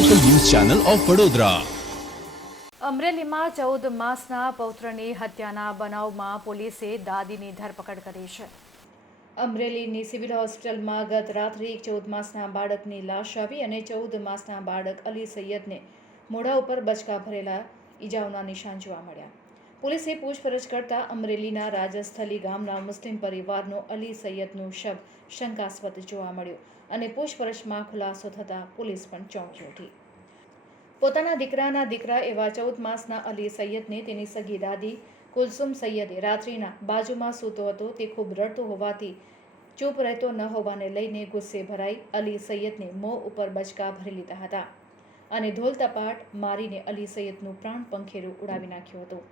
Channel of Vadodara અમરેલીમાં ચૌદ માસના પૌત્રની હત્યાના બનાવમાં પોલીસે દાદીની ધરપકડ કરી છે. અમરેલીની સિવિલ હોસ્પિટલમાં ગત રાત્રે ચૌદ માસના બાળકની લાશ આવી અને ચૌદ માસના બાળક અલી સૈયદને મોઢા ઉપર બચકા ભરેલા ઈજાઓના નિશાન જોવા મળ્યા. પોલીસે પૂછપરછ કરતા અમરેલીના રાજસ્થલી ગામના મુસ્લિમ પરિવારનો અલી સૈયદનું શબ શંકાસ્પદ જોવા મળ્યું અને પૂછપરછમાં ખુલાસો થતાં પોલીસ પણ ચોંકી ઉઠી. પોતાના દીકરાના દીકરા એવા ચૌદ માસના અલી સૈયદને તેની સગી દાદી કુલસુમ સૈયદે રાત્રિના બાજુમાં સૂતો હતો તે ખૂબ રડતો હોવાથી ચૂપ રહેતો ન હોવાને લઈને ગુસ્સે ભરાઈ અલી સૈયદને મોં ઉપર બચકા ભરી લીધા હતા અને ધોલ તપાટ મારીને અલી સૈયદનું પ્રાણ પંખેરું ઉડાવી નાખ્યું હતું.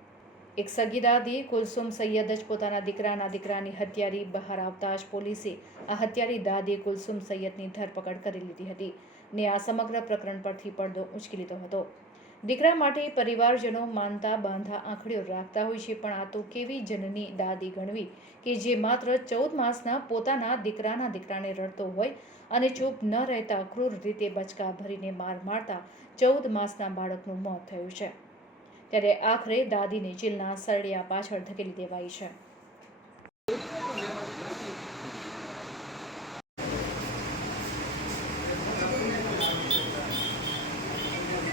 એક સગી દાદી કુલસુમ સૈયદ જ પોતાના દીકરાના દીકરાની હત્યારી બહાર આવતા જ પોલીસે આ હત્યારી દાદી કુલસુમ સૈયદની ધરપકડ કરી લીધી હતી ને આ સમગ્ર પ્રકરણ પરથી પડદો ઉંચકી લીધો હતો. દીકરા માટે પરિવારજનો માનતા બાંધા આંખડીઓ રાખતા હોય છે, પણ આ તો કેવી જનની દાદી ગણવી કે જે માત્ર ચૌદ માસના પોતાના દીકરાના દીકરાને રડતો હોય અને ચૂપ ન રહેતા ક્રૂર રીતે બચકા ભરીને માર મારતા ચૌદ માસના બાળકનું મોત થયું છે. ત્યારે આખરે દાદીને જેલના સરડિયા પાછળ ધકેલી દેવાઈ છે.